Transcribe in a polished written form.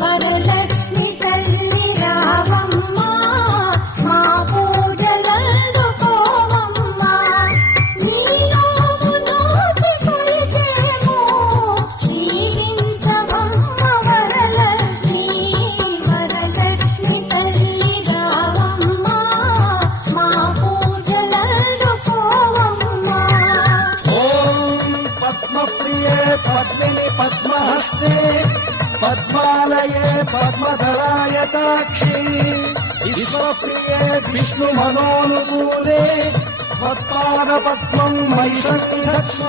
వరలక్ష్మి తల్లి రావమ్మ మా పూజలందుకోవమ్మ నీ నోము నోచి కొలిచేము జీవించవమ్మ వరలక్ష్మి వరలక్ష్మి తల్లి రావమ్మ మా పూజలందుకోవమ్మ ఓం పద్మప్రియే పద్మిని పద్మహస్తే పద్మాలయే పద్మదళాయతాక్షి విశ్వప్రియే విష్ణు మనోనుకూలే పద్మాన పద్మం మయి సంగత్స్వ